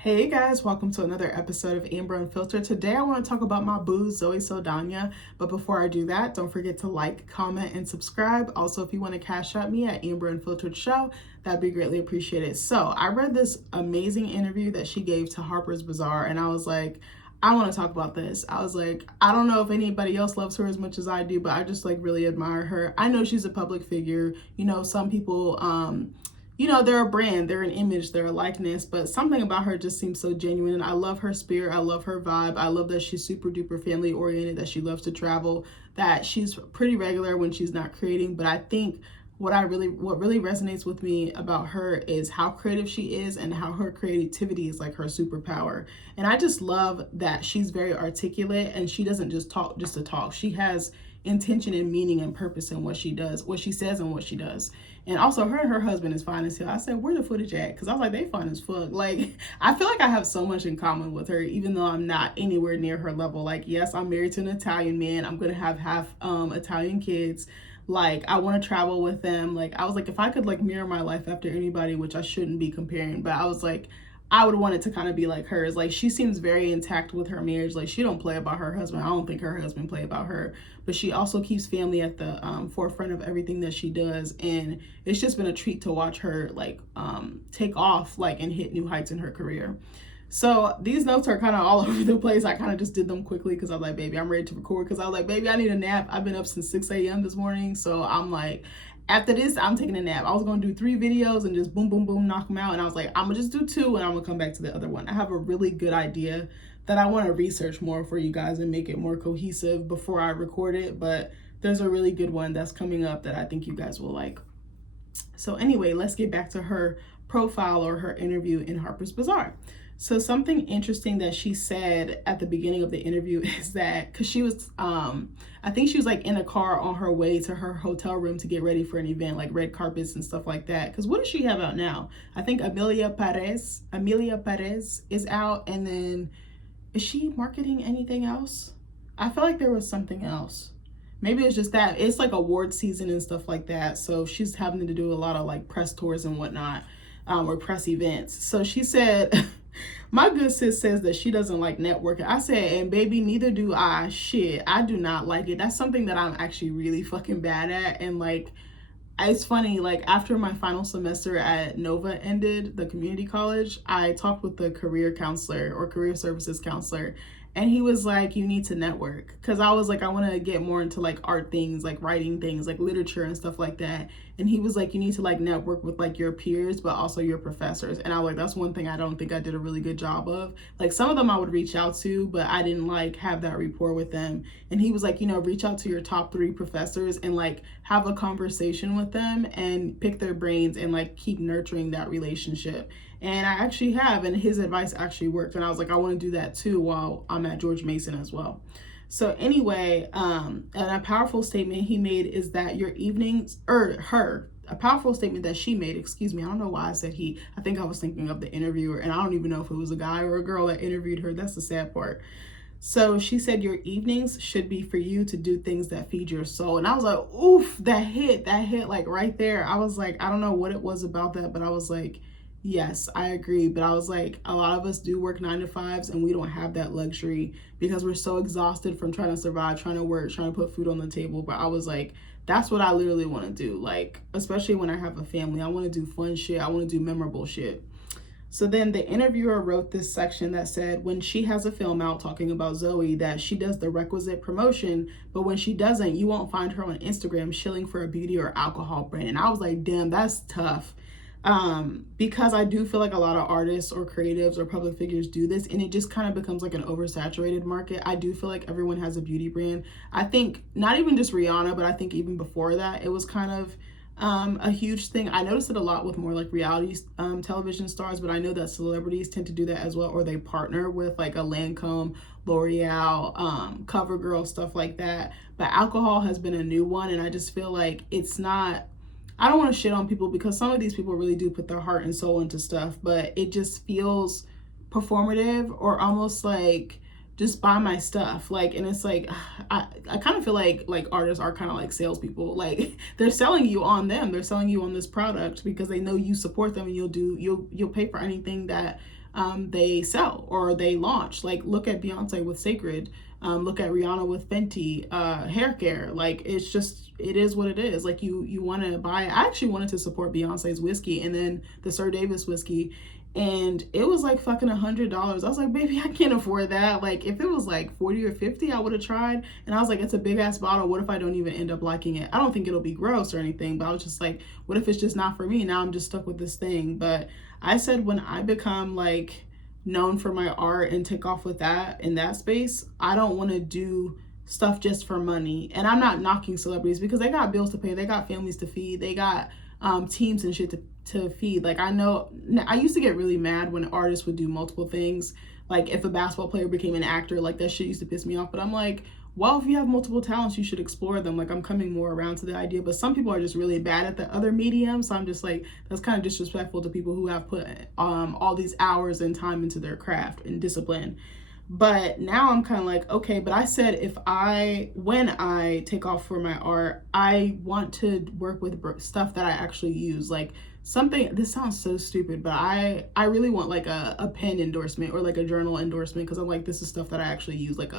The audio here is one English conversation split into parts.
Hey guys, welcome to another episode of Amber Unfiltered. Today I want to talk about my boo, Zoe Saldaña. But before I do that, don't forget to like, comment, and subscribe. Also, if you want to cash out me at AmberUnfilteredShow, that'd be greatly appreciated. So I read this amazing interview that she gave to Harper's Bazaar, and I was like, I want to talk about this. I was like, I don't know if anybody else loves her as much as I do, but I just like really admire her. I know she's a public figure. You know, some people, they're a brand, they're an image, they're a likeness, but something about her just seems so genuine. I love her spirit. I love her vibe. I love that she's super duper family oriented, that she loves to travel, that she's pretty regular when she's not creating. But I think what really resonates with me about her is how creative she is and how her creativity is like her superpower. And I just love that she's very articulate and she doesn't just talk just to talk. She has intention and meaning and purpose in what she does, what she says and what she does. And also her and her husband is fine as hell. I said, where the footage at? Because I was like, they fine as fuck. Like, I feel like I have so much in common with her, even though I'm not anywhere near her level. Like, yes, I'm married to an Italian man. I'm going to have half Italian kids. Like, I want to travel with them. Like, I was like, if I could like mirror my life after anybody, which I shouldn't be comparing, but I was like, I would want it to kind of be like hers. Like, she seems very intact with her marriage. Like, she don't play about her husband. I don't think her husband play about her, but she also keeps family at the forefront of everything that she does. And it's just been a treat to watch her like take off like and hit new heights in her career. So these notes are kind of all over the place. I kind of just did them quickly because I was like, baby, I'm ready to record, because I was like, baby, I need a nap. I've been up since 6 a.m. this morning. So I'm like, after this, I'm taking a nap. I was going to do 3 videos and just boom, boom, boom, knock them out. And I was like, I'm going to just do 2 and I'm going to come back to the other one. I have a really good idea that I want to research more for you guys and make it more cohesive before I record it. But there's a really good one that's coming up that I think you guys will like. So anyway, let's get back to her profile or her interview in Harper's Bazaar. So something interesting that she said at the beginning of the interview is that, because she was, I think she was like in a car on her way to her hotel room to get ready for an event, like red carpets and stuff like that. Because what does she have out now? I think Amelia Perez is out. And then is she marketing anything else? I feel like there was something else. Maybe it's just that it's like award season and stuff like that. So she's having to do a lot of like press tours and whatnot, or press events. So she said, my good sis says that she doesn't like networking. I said, and baby, neither do I. Shit, I do not like it. That's something that I'm actually really fucking bad at. And like, it's funny, like after my final semester at Nova ended, the community college, I talked with the career counselor or career services counselor, and he was like, you need to network. Because I was like, I want to get more into like art things, like writing things, like literature and stuff like that. And he was like, you need to like network with like your peers, but also your professors. And I was like, that's one thing I don't think I did a really good job of. Like some of them I would reach out to, but I didn't like have that rapport with them. And he was like, reach out to your top 3 professors and like have a conversation with them and pick their brains and like keep nurturing that relationship. And I actually have, and his advice actually worked. And I was like, I want to do that too while I'm at George Mason as well. So anyway, and a powerful statement he made is that your evenings, a powerful statement that she made, excuse me, I don't know why I said he, I think I was thinking of the interviewer, and I don't even know if it was a guy or a girl that interviewed her. That's the sad part. So she said, your evenings should be for you to do things that feed your soul. And I was like, oof, that hit like right there. I was like, I don't know what it was about that, but I was like, yes, I agree. But I was like, a lot of us do work 9 to 5s and we don't have that luxury because we're so exhausted from trying to survive, trying to work, trying to put food on the table. But I was like, that's what I literally want to do. Like, especially when I have a family, I want to do fun shit. I want to do memorable shit. So then the interviewer wrote this section that said, when she has a film out talking about Zoe, that she does the requisite promotion, but when she doesn't, you won't find her on Instagram shilling for a beauty or alcohol brand. And I was like, damn, that's tough. Because I do feel like a lot of artists or creatives or public figures do this, and it just kind of becomes like an oversaturated market. I do feel like everyone has a beauty brand. I think not even just Rihanna, but I think even before that, it was kind of a huge thing. I noticed it a lot with more like reality television stars, but I know that celebrities tend to do that as well, or they partner with like a Lancome, L'Oreal, CoverGirl, stuff like that. But alcohol has been a new one, and I just feel like it's not, I don't want to shit on people because some of these people really do put their heart and soul into stuff, but it just feels performative or almost like just buy my stuff. Like, and it's like, I kind of feel like artists are kind of like salespeople. Like they're selling you on them. They're selling you on this product because they know you support them and you'll pay for anything that they sell or they launch. Like, look at Beyonce with Sacred. Look at Rihanna with Fenty hair care. Like, it's just, it is what it is. Like, you want to buy it. I actually wanted to support Beyonce's whiskey and then the Sir Davis whiskey, and it was like fucking $100. I was like, baby, I can't afford that. Like, if it was like 40 or 50, I would have tried. And I was like, it's a big ass bottle. What if I don't even end up liking it? I don't think it'll be gross or anything, but I was just like, what if it's just not for me? Now I'm just stuck with this thing. But I said, when I become like known for my art and take off with that in that space, I don't want to do stuff just for money. And I'm not knocking celebrities, because they got bills to pay, they got families to feed, they got teams and shit to feed. Like, I know I used to get really mad when artists would do multiple things. Like, if a basketball player became an actor, like, that shit used to piss me off. But I'm like, well, if you have multiple talents, you should explore them. Like, I'm coming more around to the idea. But some people are just really bad at the other medium, so I'm just like, that's kind of disrespectful to people who have put all these hours and time into their craft and discipline. But now I'm kind of like, okay, but I said, when I take off for my art, I want to work with stuff that I actually use. Like, something, this sounds so stupid, but I really want like a pen endorsement or like a journal endorsement, because I'm like, this is stuff that I actually use. Like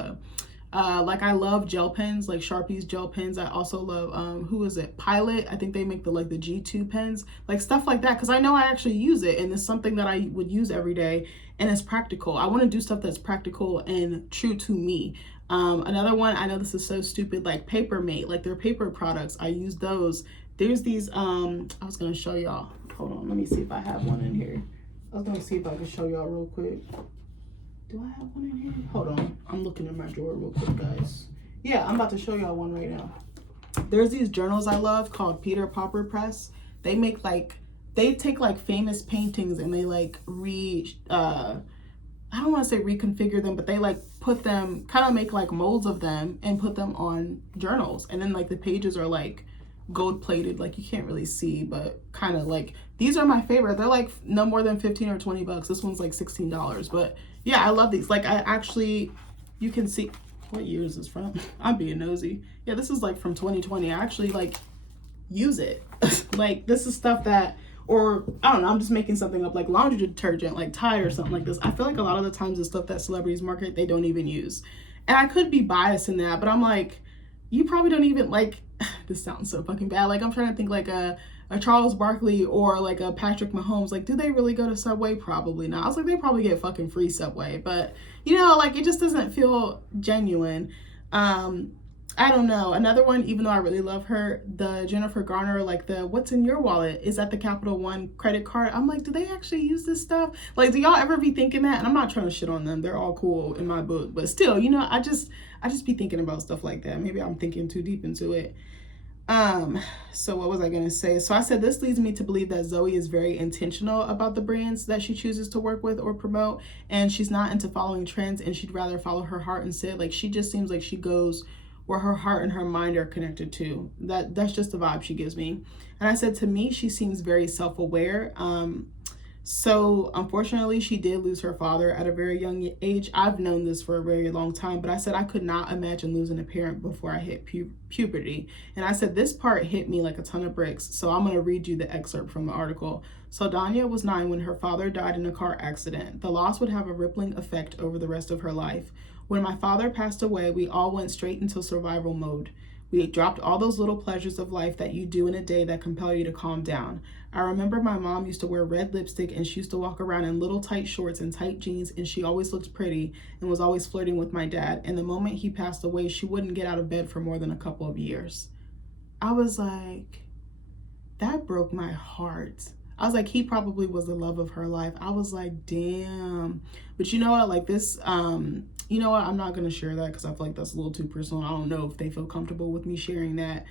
I love gel pens, like Sharpie's gel pens. I also love, who is it? Pilot. I think they make the G2 pens, like stuff like that. Cause I know I actually use it, and it's something that I would use every day, and it's practical. I want to do stuff that's practical and true to me. Another one, I know this is so stupid, like Paper Mate, like their paper products. I use those. There's these, I was going to show y'all. Hold on. Let me see if I have one in here. I was going to see if I can show y'all real quick. Do I have one in here? Hold on. I'm looking in my drawer real quick, guys. Yeah, I'm about to show y'all one right now. There's these journals I love called Peter Popper Press. They make they take like famous paintings and they like I don't want to say reconfigure them, but they like put them, kind of make like molds of them and put them on journals. And then like the pages are like gold plated, like you can't really see, but kind of like, these are my favorite. They're like no more than 15 or 20 bucks. This one's like $16, but yeah, I love these. Like, I actually, you can see, what year is this from? I'm being nosy. Yeah, this is like from 2020. I actually like use it. Like, this is stuff that, or I don't know, I'm just making something up, like laundry detergent, like Tide or something like this. I feel like a lot of the times the stuff that celebrities market, they don't even use. And I could be biased in that, but I'm like, you probably don't even like, this sounds so fucking bad. Like, I'm trying to think like a Charles Barkley or like a Patrick Mahomes. Like, do they really go to Subway? Probably not. I was like, they probably get fucking free Subway, but you know, like, it just doesn't feel genuine. I don't know. Another one, even though I really love her, the Jennifer Garner, like the What's in Your Wallet is that the Capital One credit card. I'm like, do they actually use this stuff? Like, do y'all ever be thinking that? And I'm not trying to shit on them. They're all cool in my book, but still, you know, I just be thinking about stuff like that. Maybe I'm thinking too deep into it. So what was I going to say? So I said, this leads me to believe that Zoe is very intentional about the brands that she chooses to work with or promote. And she's not into following trends, and she'd rather follow her heart instead. Like, she just seems like she goes where her heart and her mind are connected to. That's just the vibe she gives me. And I said, to me, she seems very self-aware. So unfortunately, she did lose her father at a very young age. I've known this for a very long time, but I said I could not imagine losing a parent before I hit puberty. And I said, this part hit me like a ton of bricks. So I'm going to read you the excerpt from the article. Saldaña was 9 when her father died in a car accident. The loss would have a rippling effect over the rest of her life. When my father passed away, we all went straight into survival mode. We dropped all those little pleasures of life that you do in a day that compel you to calm down. I remember my mom used to wear red lipstick, and she used to walk around in little tight shorts and tight jeans, and she always looked pretty and was always flirting with my dad. And the moment he passed away, she wouldn't get out of bed for more than a couple of years. I was like, that broke my heart. I was like, he probably was the love of her life. I was like, damn. But you know what, like this, you know what, I'm not going to share that because I feel like that's a little too personal. I don't know if they feel comfortable with me sharing that.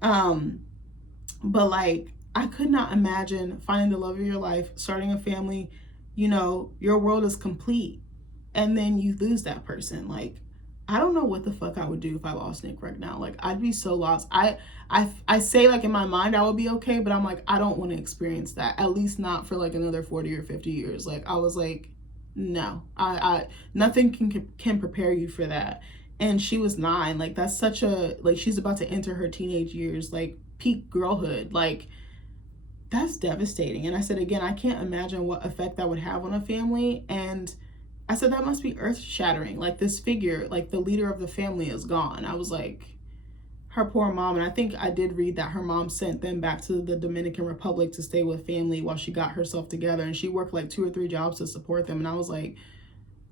But like, I could not imagine finding the love of your life, starting a family, you know, your world is complete, and then you lose that person. Like, I don't know what the fuck I would do if I lost Nick right now. Like, I'd be so lost. I say like in my mind I would be okay, but I'm like, I don't want to experience that, at least not for like another 40 or 50 years. Like, I was like, no, I nothing can prepare you for that. And she was 9. Like, that's such a, like, she's about to enter her teenage years, like peak girlhood. Like, that's devastating. And I said, again, I can't imagine what effect that would have on a family. And I said, that must be earth shattering. Like, this figure, like the leader of the family, is gone. I was like, her poor mom. And I think I did read that her mom sent them back to the Dominican Republic to stay with family while she got herself together. And she worked like 2 or 3 jobs to support them. And I was like,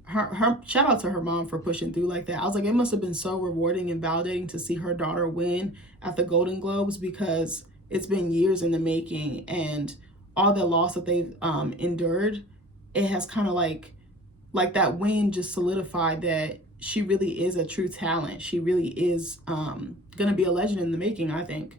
her shout out to her mom for pushing through like that. I was like, it must have been so rewarding and validating to see her daughter win at the Golden Globes, because it's been years in the making, and all the loss that they've endured, it has kind of like that win just solidified that she really is a true talent. She really is gonna be a legend in the making, I think.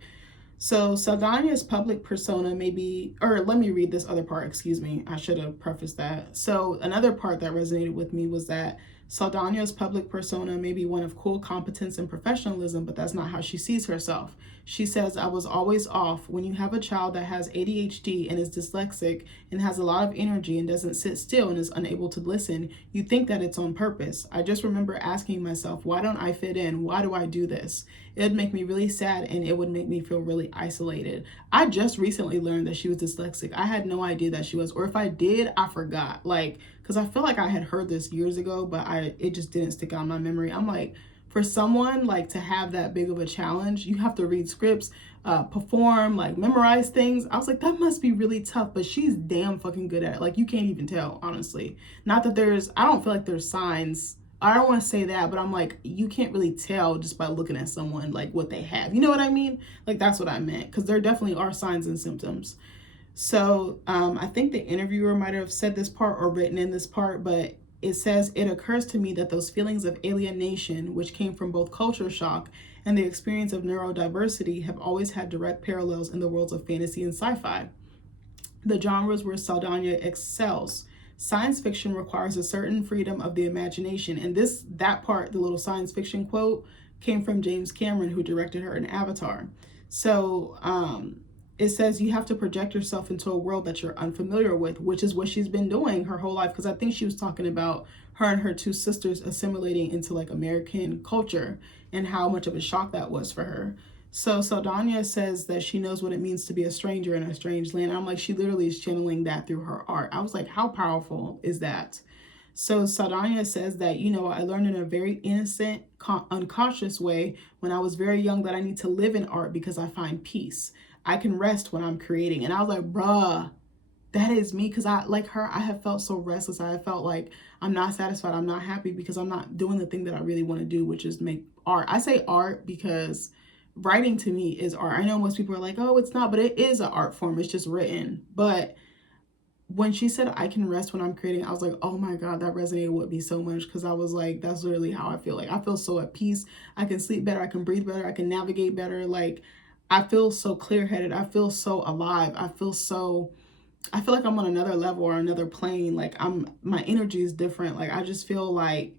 So Saldaña's public persona may be, or let me read this other part, excuse me. I should have prefaced that. So another part that resonated with me was that Saldaña's public persona may be one of cool competence and professionalism, but that's not how she sees herself. She says, I was always off. When you have a child that has ADHD and is dyslexic and has a lot of energy and doesn't sit still and is unable to listen, you think that it's on purpose. I just remember asking myself, why don't I fit in? Why do I do this? It would make me really sad, and it would make me feel really isolated. I just recently learned that she was dyslexic. I had no idea that she was, or if I did, I forgot. Like, because I feel like I had heard this years ago, but it just didn't stick out in my memory. I'm like, for someone like to have that big of a challenge, you have to read scripts, perform, like memorize things. I was like, that must be really tough, but she's damn fucking good at it. Like, you can't even tell, honestly. Not that I don't feel like there's signs. I don't want to say that, but I'm like, you can't really tell just by looking at someone, like what they have. You know what I mean? Like, that's what I meant, because there definitely are signs and symptoms. So I think the interviewer might have said this part or written in this part, but it says, it occurs to me that those feelings of alienation, which came from both culture shock and the experience of neurodiversity, have always had direct parallels in the worlds of fantasy and sci-fi, the genres where Saldaña excels. Science fiction requires a certain freedom of the imagination. And that part, the little science fiction quote, came from James Cameron, who directed her in Avatar. So it says you have to project yourself into a world that you're unfamiliar with, which is what she's been doing her whole life. Because I think she was talking about her and her 2 sisters assimilating into like American culture and how much of a shock that was for her. So Saldaña says that she knows what it means to be a stranger in a strange land. I'm like, she literally is channeling that through her art. I was like, how powerful is that? So Saldaña says that, I learned in a very innocent, unconscious way when I was very young that I need to live in art because I find peace. I can rest when I'm creating. And I was like, bruh, that is me. Because I, like her, I have felt so restless. I have felt like I'm not satisfied. I'm not happy because I'm not doing the thing that I really want to do, which is make art. I say art because writing to me is art. I know most people are like, oh, it's not, but it is an art form. It's just written. But when she said I can rest when I'm creating, I was like, oh my God, that resonated with me so much, because I was like, that's literally how I feel. Like, I feel so at peace. I can sleep better. I can breathe better. I can navigate better. Like, I feel so clear-headed. I feel so alive. I feel like I'm on another level or another plane. Like, my energy is different. Like, I just feel like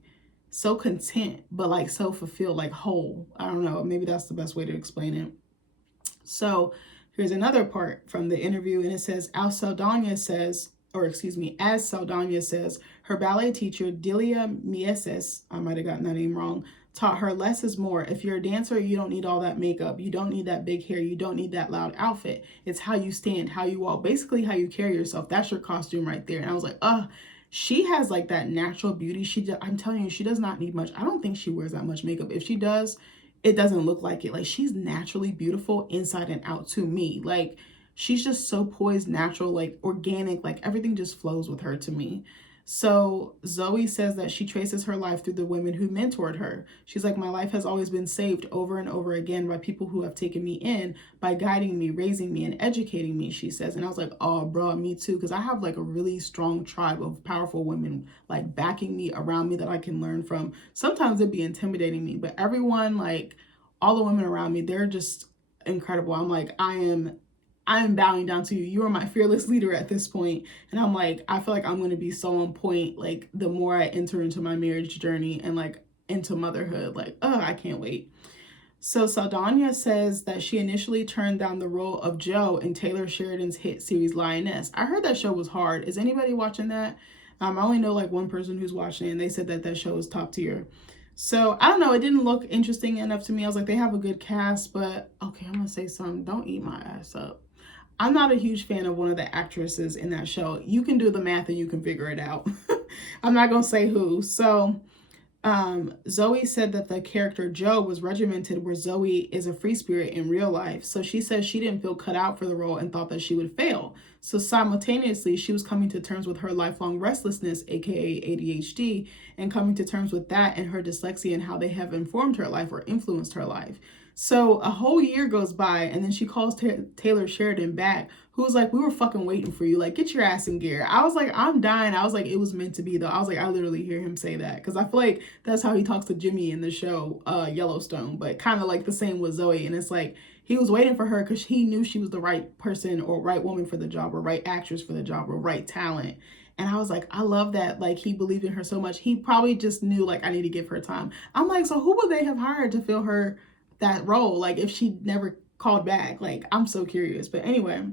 so content, but like so fulfilled, like whole. I don't know. Maybe that's the best way to explain it. So here's another part from the interview, and it says, as Saldaña says, her ballet teacher, Delia Mieses, I might have gotten that name wrong, taught her less is more. If you're a dancer, you don't need all that makeup. You don't need that big hair. You don't need that loud outfit. It's how you stand, how you walk, basically how you carry yourself. That's your costume right there. And I was like, she has like that natural beauty. I'm telling you, she does not need much. I don't think she wears that much makeup. If she does, it doesn't look like it. Like, she's naturally beautiful inside and out to me. Like, she's just so poised, natural, like organic, like everything just flows with her to me. So Zoe says that she traces her life through the women who mentored her. She's like, my life has always been saved over and over again by people who have taken me in, by guiding me, raising me, and educating me, she says. And I was like, oh, bro, me too. Because I have like a really strong tribe of powerful women like backing me, around me, that I can learn from. Sometimes it'd be intimidating me, but everyone, like all the women around me, they're just incredible. I'm like, I am bowing down to you. You are my fearless leader at this point. And I'm like, I feel like I'm going to be so on point, like the more I enter into my marriage journey and like into motherhood. Like, I can't wait. So Saldaña says that she initially turned down the role of Jo in Taylor Sheridan's hit series Lioness. I heard that show was hard. Is anybody watching that? I only know like one person who's watching it, and they said that show is top tier. So I don't know. It didn't look interesting enough to me. I was like, they have a good cast, but okay, I'm going to say something. Don't eat my ass up. I'm not a huge fan of one of the actresses in that show. You can do the math and you can figure it out. I'm not going to say who. So Zoe said that the character Joe was regimented, where Zoe is a free spirit in real life. So she says she didn't feel cut out for the role and thought that she would fail. So simultaneously, she was coming to terms with her lifelong restlessness, aka ADHD, and coming to terms with that and her dyslexia and how they have informed her life or influenced her life. So a whole year goes by, and then she calls Taylor Sheridan back, who was like, we were fucking waiting for you. Like, get your ass in gear. I was like, I'm dying. I was like, it was meant to be, though. I was like, I literally hear him say that. Because I feel like that's how he talks to Jimmy in the show, Yellowstone. But kind of like the same with Zoe. And it's like, he was waiting for her because he knew she was the right person or right woman for the job or right actress for the job or right talent. And I was like, I love that. Like, he believed in her so much. He probably just knew, like, I need to give her time. I'm like, so who would they have hired to fill her that role? Like, if she never called back? Like, I'm so curious. But anyway,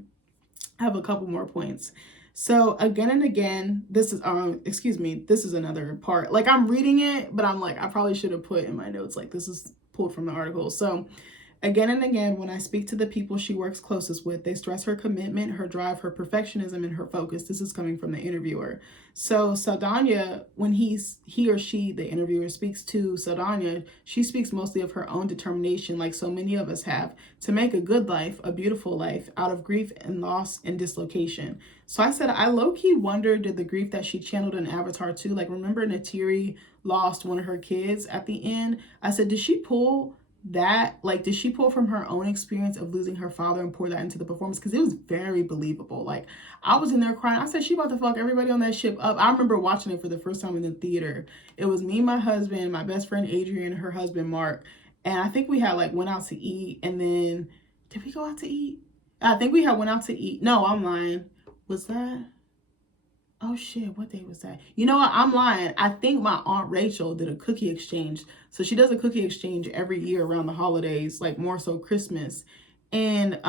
I have a couple more points. So again and again, this is this is another part. Like, I'm reading it, but I'm like, I probably should have put in my notes, like, this is pulled from the article. So again and again, when I speak to the people she works closest with, they stress her commitment, her drive, her perfectionism, and her focus. This is coming from the interviewer. So Saldaña, when he or she, the interviewer, speaks to Saldaña, she speaks mostly of her own determination, like so many of us have, to make a good life, a beautiful life, out of grief and loss and dislocation. So I said, I low-key wonder, did the grief that she channeled in Avatar 2, like, remember Neytiri lost one of her kids at the end? I said, did she pull that, like, did she pull from her own experience of losing her father and pour that into the performance? Because it was very believable. Like, I was in there crying. I said, she about to fuck everybody on that ship up. I remember watching it for the first time in the theater. It was me, my husband, my best friend Adrian, her husband Mark, and I think we had like went out to eat. And then did we go out to eat? I think we had went out to eat. No, I'm lying. Was that? Oh shit, what day was that? You know what? I'm lying. I think my Aunt Rachel did a cookie exchange. So she does a cookie exchange every year around the holidays, like more so Christmas. And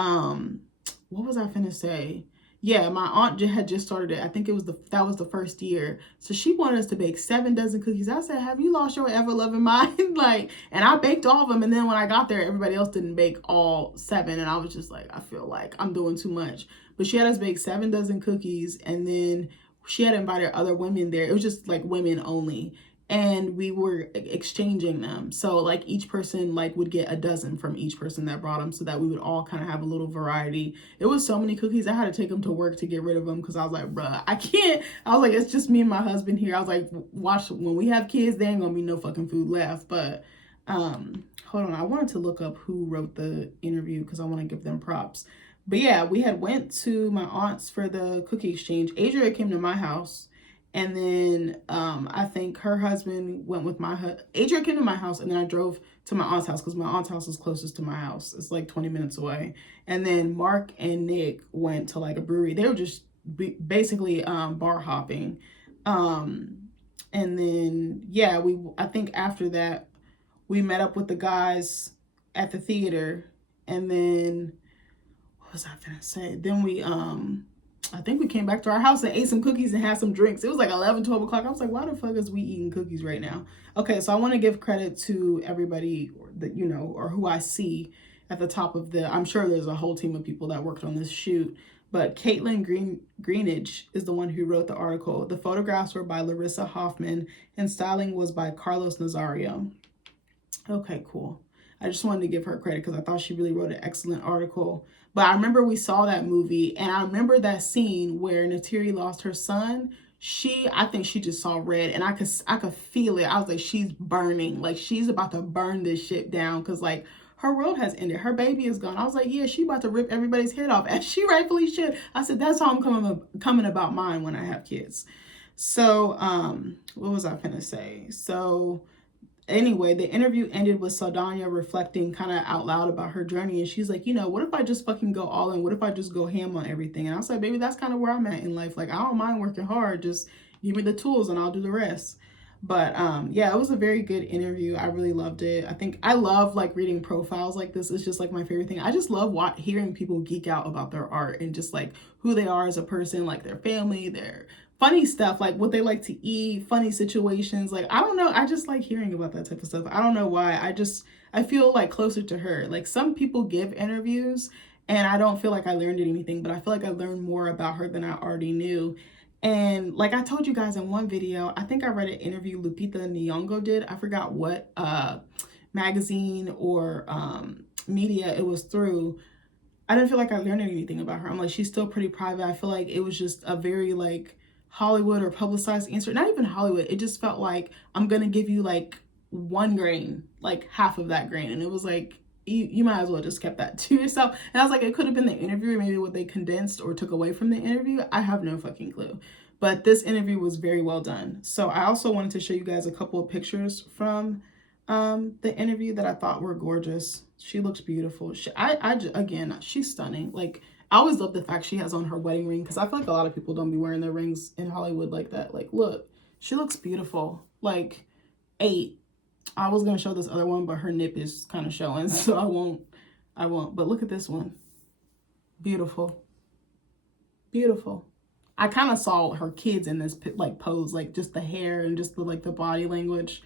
what was I finna say? Yeah, my aunt had just started it. I think that was the first year. So she wanted us to bake 7 dozen cookies. I said, have you lost your ever loving mind? Like, and I baked all of them. And then when I got there, everybody else didn't bake all 7. And I was just like, I feel like I'm doing too much. But she had us bake 7 dozen cookies, and then she had invited other women there. It was just like women only. And we were exchanging them. So like each person like would get a dozen from each person that brought them, so that we would all kind of have a little variety. It was so many cookies. I had to take them to work to get rid of them because I was like, bruh, I can't. I was like, it's just me and my husband here. I was like, watch, when we have kids, there ain't gonna be no fucking food left. But hold on. I wanted to look up who wrote the interview because I want to give them props. But yeah, we had went to my aunt's for the cookie exchange. Adria came to my house, and then I think her husband went with Adria came to my house, and then I drove to my aunt's house because my aunt's house is closest to my house. It's like 20 minutes away. And then Mark and Nick went to like a brewery. They were just basically bar hopping. And then yeah, I think after that we met up with the guys at the theater, and then what was I gonna say? Then we, I think we came back to our house and ate some cookies and had some drinks. It was like 11, 12 o'clock. I was like, why the fuck is we eating cookies right now? Okay, so I want to give credit to everybody that, you know, or who I see at the top of I'm sure there's a whole team of people that worked on this shoot, but Caitlin Greenidge is the one who wrote the article. The photographs were by Larissa Hoffman, and styling was by Carlos Nazario. Okay, cool. I just wanted to give her credit because I thought she really wrote an excellent article. But I remember we saw that movie, and I remember that scene where Neytiri lost her son. I think she just saw red, and I could feel it. I was like, she's burning. Like, she's about to burn this shit down because, like, her world has ended. Her baby is gone. I was like, yeah, she about to rip everybody's head off, as she rightfully should. I said, that's how I'm coming about mine when I have kids. So, what was I finna say? So, anyway, the interview ended with Saldaña reflecting kind of out loud about her journey. And she's like, you know, what if I just fucking go all in? What if I just go ham on everything? And I was like, baby, that's kind of where I'm at in life. Like, I don't mind working hard. Just give me the tools and I'll do the rest. But yeah, it was a very good interview. I really loved it. I love like reading profiles like this. It's just like my favorite thing. I just love hearing people geek out about their art and just like who they are as a person, like their family, their funny stuff, like what they like to eat, funny situations. Like, I don't know. I just like hearing about that type of stuff. I don't know why. I feel like closer to her. Like, some people give interviews And I don't feel like I learned anything, but I feel like I learned more about her than I already knew. And like I told you guys in one video, I think I read an interview Lupita Nyong'o did. I forgot what magazine or media it was through. I didn't feel like I learned anything about her. I'm like, she's still pretty private. I feel like it was just a very like Hollywood or publicized answer. Not even Hollywood. It just felt like, I'm going to give you like 1 grain, like half of that grain. And it was like, you might as well just kept that to yourself. And I was like, it could have been the interview, or maybe what they condensed or took away from the interview. I have no fucking clue. But this interview was very well done. So I also wanted to show you guys a couple of pictures from the interview that I thought were gorgeous. She looks beautiful. Again, she's stunning. Like, I always love the fact she has on her wedding ring, because I feel like a lot of people don't be wearing their rings in Hollywood like that. Like, look, she looks beautiful. Like, 8. I was gonna show this other one, but her nip is kind of showing, so I won't. But look at this one. Beautiful. Beautiful. I kind of saw her kids in this like pose, like just the hair and just the like the body language.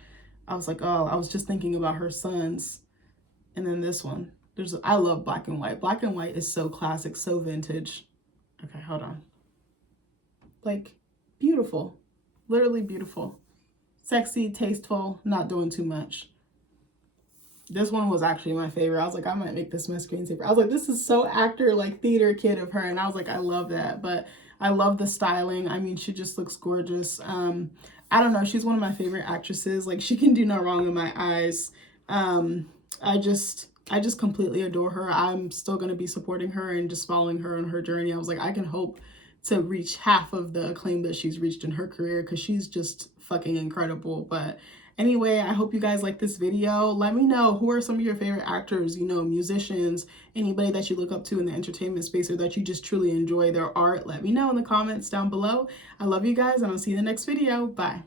I was like, oh, I was just thinking about her sons. And then this one. I love black and white. Black and white is so classic, so vintage. Okay, hold on. Like, beautiful. Literally beautiful. Sexy, tasteful, not doing too much. This one was actually my favorite. I was like, I might make this my screensaver. I was like, this is so actor, like theater kid of her. And I was like, I love that. But I love the styling. I mean, she just looks gorgeous. I don't know. She's one of my favorite actresses. Like, she can do no wrong in my eyes. I just completely adore her. I'm still going to be supporting her and just following her on her journey. I was like, I can hope to reach half of the acclaim that she's reached in her career, because she's just fucking incredible. But anyway, I hope you guys like this video. Let me know, who are some of your favorite actors, you know, musicians, anybody that you look up to in the entertainment space, or that you just truly enjoy their art. Let me know in the comments down below. I love you guys, and I'll see you in the next video. Bye.